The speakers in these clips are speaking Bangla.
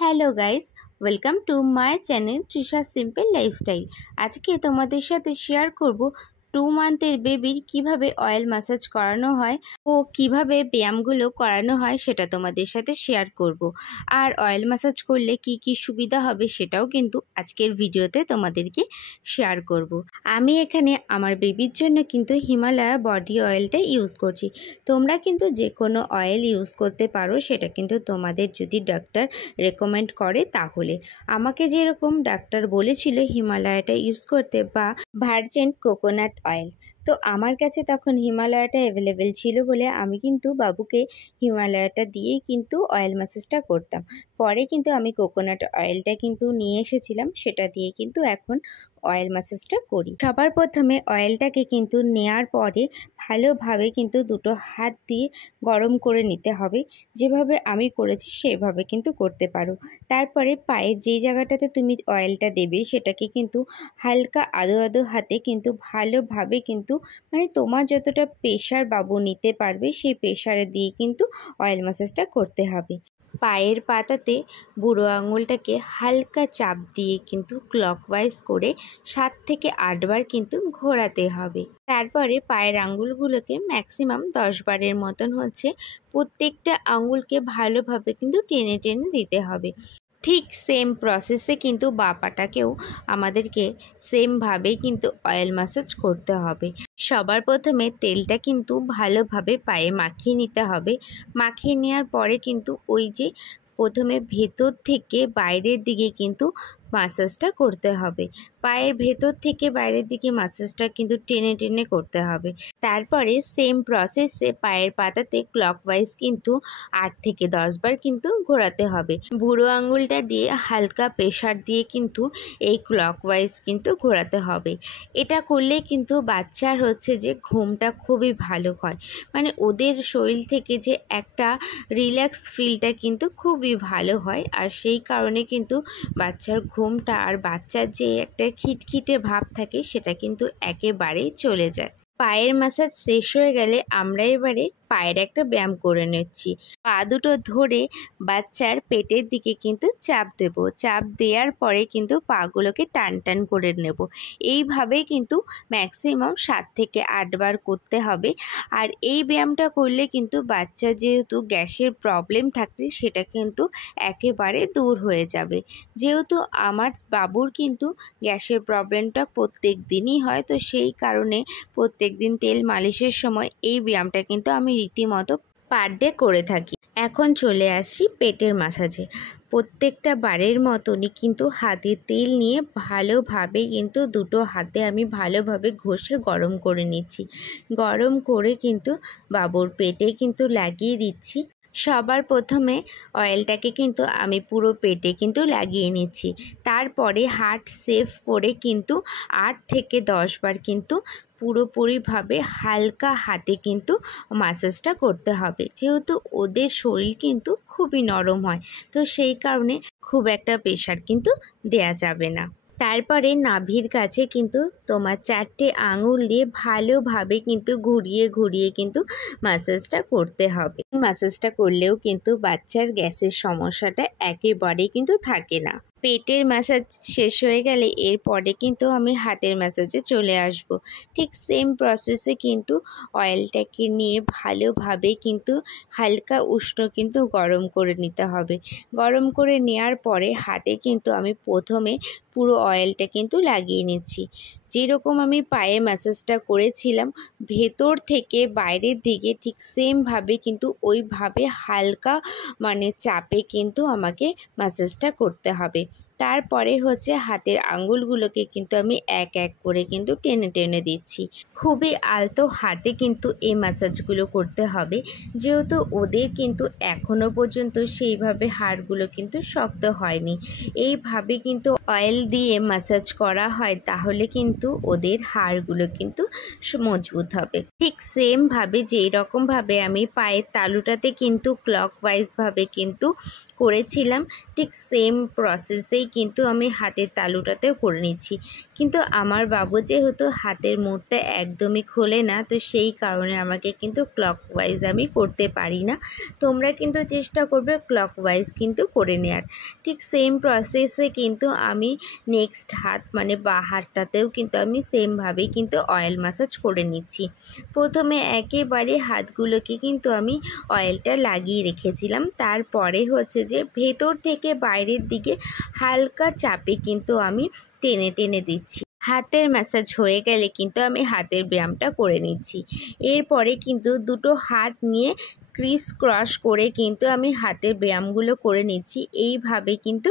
Hello guys, welcome to my channel Trisha simple lifestyle. আজকে তোমাদের সাথে শেয়ার করব 2 মান্থের বেবির কিভাবে অয়েল ম্যাসাজ করানো হয় ও কিভাবে ব্যায়ামগুলো করানো হয় সেটা তোমাদের সাথে শেয়ার করব। আর অয়েল ম্যাসাজ করলে কি কি সুবিধা হবে সেটাও কিন্তু আজকের ভিডিওতে তোমাদেরকে শেয়ার করব। আমি এখানে আমার বেবির জন্য কিন্তু হিমালয়া বডি অয়েলটা ইউজ করছি। তোমরা কিন্তু যে কোনো অয়েল ইউজ করতে পারো, সেটা কিন্তু তোমাদের যদি ডাক্তার রেকমেন্ড করে তাহলে। আমাকে যেরকম ডাক্তার বলেছিল হিমালয়াটা ইউজ করতে বা ভার্জিন কোকোনাট অয়েল, তো আমার কাছে তখন হিমালয়াটা অ্যাভেলেবেল ছিল বলে আমি কিন্তু বাবুকে হিমালয়াটা দিয়েই কিন্তু অয়েল ম্যাসাজটা করতাম। পরে কিন্তু আমি কোকোনাট অয়েলটা কিন্তু নিয়ে এসেছিলাম, সেটা দিয়ে কিন্তু এখন অয়েল ম্যাসাজটা করি। সবার প্রথমে অয়েলটাকে কিন্তু নেয়ার পরে ভালোভাবে কিন্তু দুটো হাত দিয়ে গরম করে নিতে হবে। যেভাবে আমি করেছি সেভাবে কিন্তু করতে পারো। তারপরে পায়ের যেই জায়গাটাতে তুমি অয়েলটা দেবে সেটাকে কিন্তু হালকা আদো আদো হাতে কিন্তু ভালোভাবে কিন্তু তোমার যতটা প্রেশার বাবু নিতে পারবে সেই প্রেশারে দিয়ে কিন্তু অয়েল ম্যাসাজটা করতে হবে। পায়ের পাতাতে বুড়ো আঙুলটাকে হালকা চাপ দিয়ে কিন্তু ক্লকওয়াইজ করে 7 থেকে 8 বার কিন্তু ঘোরাতে হবে। তারপরে পায়ের আঙুলগুলোকে ম্যাক্সিমাম 10 বারের মতন প্রত্যেকটা আঙুলকে ভালোভাবে কিন্তু টেনে টেনে দিতে হবে। ঠিক সেম প্রসেসে কিন্তু বাঁ পাটাকেও আমাদেরকে সেমভাবেই কিন্তু অয়েল ম্যাসাজ করতে হবে। সবার প্রথমে তেলটা কিন্তু ভালোভাবে পায়ে মাখিয়ে নিতে হবে। মাখিয়ে নেওয়ার পরে কিন্তু ওই যে প্রথমে ভেতর থেকে বাইরের দিকে কিন্তু ম্যাসাজটা করতে হবে। পায়ের ভেতর থেকে বাইরের দিকে ম্যাসাজটা কিন্তু টেনে টেনে করতে হবে। তারপরে সেম প্রসেসে পায়ের পাতাতে ক্লকওয়াইজ কিন্তু 8 থেকে 10 বার কিন্তু ঘোরাতে হবে। বুড়ো আঙুলটা দিয়ে হালকা প্রেশার দিয়ে কিন্তু এই ক্লকওয়াইজ কিন্তু ঘোরাতে হবে। এটা করলে কিন্তু বাচ্চার যে ঘুমটা খুবই ভালো হয়, ওদের শরীর থেকে যে একটা রিল্যাক্স ফিলটা কিন্তু খুবই ভালো হয়। আর সেই কারণে কিন্তু বাচ্চার ঘুমটা আর বাচ্চার যে একটা খিটখিটে ভাব থাকে সেটা কিন্তু একেবারেই চলে যায়। পায়ের ম্যাসাজ শেষ হয়ে গেলে আমরা এবারে পায়ের একটা ব্যায়াম করে নিচ্ছি। পা দুটো ধরে বাচ্চার পেটের দিকে কিন্তু চাপ দেব। চাপ দেওয়ার পরে কিন্তু পাগুলোকে টান টান করে নেব। এইভাবেই কিন্তু ম্যাক্সিমাম 7 থেকে 8 বার করতে হবে। আর এই ব্যায়ামটা করলে কিন্তু বাচ্চা যেহেতু গ্যাসের প্রবলেম থাকলে সেটা কিন্তু একেবারে দূর হয়ে যাবে। যেহেতু আমার বাবুর কিন্তু গ্যাসের প্রবলেমটা প্রত্যেক দিনই হয়, তো সেই কারণে প্রত্যেক দিন তেল মালিশের সময় এই ব্যায়ামটা কিন্তু আমি রীতিমতো পার ডে করে থাকি। এখন চলে আসি পেটের ম্যাসাজে। প্রত্যেকটা বারের মতনই কিন্তু হাতে তেল নিয়ে ভালোভাবে কিন্তু দুটো হাতে আমি ভালোভাবে ঘষে গরম করে নিচ্ছি। গরম করে কিন্তু বাবুর পেটে কিন্তু লাগিয়ে দিচ্ছি। সবার প্রথমে অয়েলটাকে কিন্তু আমি পুরো পেটে কিন্তু লাগিয়ে নিচ্ছি। তারপরে হাত সেভ করে কিন্তু 8 থেকে 10 বার কিন্তু পুরোপুরিভাবে হালকা হাতে কিন্তু ম্যাসাজটা করতে হবে। যেহেতু ওদের শরীর কিন্তু খুবই নরম হয়, তো সেই কারণে খুব একটা প্রেশার কিন্তু দেয়া যাবে না। তারপরে নাভির কাছে কিন্তু তোমার 4টে আঙুল দিয়ে ভালোভাবে কিন্তু ঘুরিয়ে ঘুরিয়ে কিন্তু ম্যাসাজটা করতে হবে। ম্যাসাজটা করলেও কিন্তু বাচ্চার গ্যাসের সমস্যাটা একেবারেই কিন্তু থাকে না। পেটের ম্যাসাজ শেষ হয়ে গেলে এরপরে কিন্তু আমি হাতের ম্যাসাজে চলে আসব। ঠিক সেম প্রসেসে কিন্তু অয়েলটাকে নিয়ে ভালোভাবে কিন্তু হালকা উষ্ণ কিন্তু গরম করে নিতে হবে। গরম করে নেওয়ার পরে হাতে কিন্তু আমি প্রথমে পুরো অয়েলটা কিন্তু লাগিয়ে নিচ্ছি। যেরকম আমি পায়ে ম্যাসাজটা করেছিলাম ভেতর থেকে বাইরের দিকে ঠিক সেমভাবে কিন্তু ওইভাবে হালকা চাপে কিন্তু আমাকে ম্যাসাজটা করতে হবে। তারপরে হাতের আঙুলগুলোকে কিন্তু আমি এক এক করে কিন্তু টেনে টেনে দিচ্ছি। খুবই আলতো হাতে কিন্তু এই ম্যাসাজগুলো করতে হবে, যেহেতু ওদের কিন্তু এখনও পর্যন্ত সেইভাবে হাড়গুলো কিন্তু শক্ত হয়নি। এইভাবে কিন্তু অয়েল দিয়ে ম্যাসাজ করা হয় তাহলে কিন্তু ওদের হাড়গুলো কিন্তু মজবুত হবে। ঠিক সেমভাবে যেই রকমভাবে আমি পায়ের তালুটাতে কিন্তু ক্লকওয়াইজভাবে কিন্তু করেছিলাম ঠিক সেম প্রসেসেই কিন্তু আমি হাতের তালুটাতেও করে নিচ্ছি। কিন্তু আমার বাবু যেহেতু হাতের মুঠটা একদমই খোলে না, তো সেই কারণে আমাকে কিন্তু ক্লকওয়াইজ আমি করতে পারি না। তোমরা কিন্তু চেষ্টা করবে ক্লকওয়াইজ কিন্তু করে নেওয়ার। ঠিক সেম প্রসেসে কিন্তু আমি নেক্সট হাত মানে বাঁ হাতটাতেও কিন্তু আমি সেমভাবেই কিন্তু অয়েল ম্যাসাজ করে নিচ্ছি। প্রথমে একেবারে হাতগুলোকে কিন্তু আমি অয়েলটা লাগিয়ে রেখেছিলাম, তারপরে হচ্ছে যে ভেতর থেকে বাইরের দিকে হালকা চাপে কিন্তু আমি টেনে টেনে দিচ্ছি। হাতের ম্যাসাজ হয়ে গেলে কিন্তু আমি হাতের ব্যায়ামটা করে নিচ্ছি। এরপরে কিন্তু দুটো হাত নিয়ে ক্রিস ক্রস করে কিন্তু আমি হাতের ব্যায়ামগুলো করে নিচ্ছি। এইভাবে কিন্তু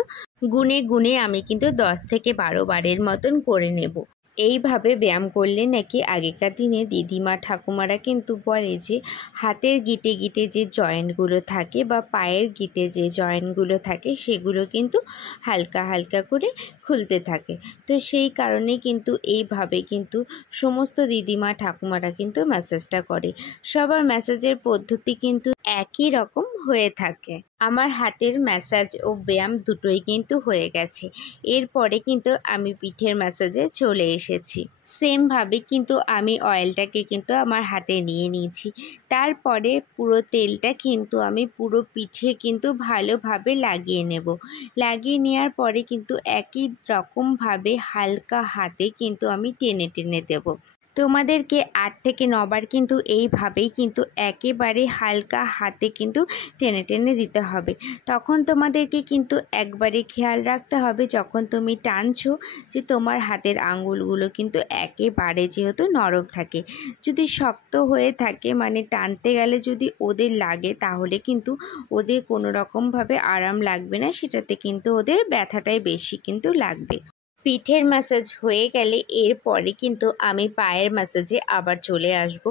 গুনে গুনে আমি কিন্তু 10 থেকে 12 বারের মতন করে নেব। এইভাবে ব্যায়াম করলে নাকি আগেকার দিনে দিদিমা ঠাকুমারা কিন্তু বলে যে হাতের গিঁটে গিঁটে যে জয়েন্টগুলো থাকে বা পায়ের গিঁটে যে জয়েন্টগুলো থাকে সেগুলো কিন্তু হালকা হালকা করে খুলতে থাকে। তো সেই কারণে কিন্তু এইভাবে কিন্তু সমস্ত দিদিমা ঠাকুমারা কিন্তু ম্যাসাজটা করে। সবার ম্যাসাজের পদ্ধতি কিন্তু একই রকম হয়ে থাকে। আমার হাতের ম্যাসাজ ও ব্যায়াম দুটোই কিন্তু হয়ে গেছে। এরপরে কিন্তু আমি পিঠের ম্যাসাজে চলে এসেছি। সেমভাবে কিন্তু আমি অয়েলটাকে কিন্তু আমার হাতে নিয়ে নিয়েছি। তারপরে পুরো তেলটা কিন্তু আমি পুরো পিঠে কিন্তু ভালোভাবে লাগিয়ে নেব। লাগিয়ে নেওয়ার পরে কিন্তু একই রকমভাবে হালকা হাতে কিন্তু আমি টেনে টেনে দেব। তোমাদেরকে 8 থেকে 9 বার কিন্তু এইভাবেই কিন্তু একেবারে হালকা হাতে কিন্তু টেনে টেনে দিতে হবে। তখন তোমাদেরকে কিন্তু একবারে খেয়াল রাখতে হবে যখন তুমি টানছো যে তোমার হাতের আঙুলগুলো কিন্তু একেবারে যেহেতু নরম থাকে। যদি শক্ত হয়ে থাকে মানে টানতে গেলে যদি ওদের লাগে তাহলে কিন্তু ওদের কোনো রকমভাবে আরাম লাগবে না, সেটাতে কিন্তু ওদের ব্যথাটাই বেশি কিন্তু লাগবে। পিঠের ম্যাসাজ হয়ে গেলে এরপরে কিন্তু আমি পায়ের ম্যাসাজে আবার চলে আসব।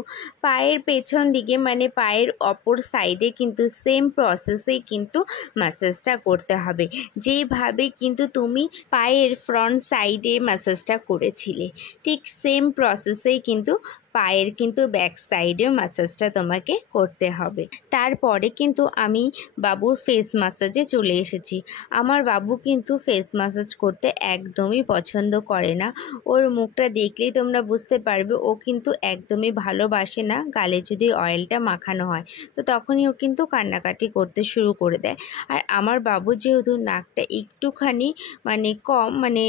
পায়ের পেছন দিকে মানে পায়ের অপর সাইডে কিন্তু সেম প্রসেসেই কিন্তু ম্যাসাজটা করতে হবে, যেভাবে কিন্তু তুমি পায়ের ফ্রন্ট সাইডে ম্যাসাজটা করেছিলে ঠিক সেম প্রসেসেই কিন্তু পায়ের কিন্তু ব্যাক সাইডেও ম্যাসাজটা তোমাকে করতে হবে। তারপরে কিন্তু আমি বাবুর ফেস ম্যাসাজে চলে এসেছি। আমার বাবু কিন্তু ফেস ম্যাসাজ করতে একদমই পছন্দ করে না। ওর মুখটা দেখলেই তোমরা বুঝতে পারবে ও কিন্তু একদমই ভালোবাসে না গালে যদি অয়েলটা মাখানো হয়, তো তখনই ও কিন্তু কান্নাকাটি করতে শুরু করে দেয়। আর আমার বাবু যেহেতু নাকটা একটুখানি মানে কম মানে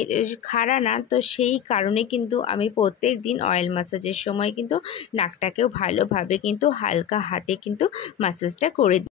খাড়া না, তো সেই কারণে কিন্তু আমি প্রত্যেক দিন অয়েল ম্যাসাজের সময় কিন্তু নাকটাকেও ভালোভাবে কিন্তু হালকা হাতে কিন্তু ম্যাসাজটা করে দিই।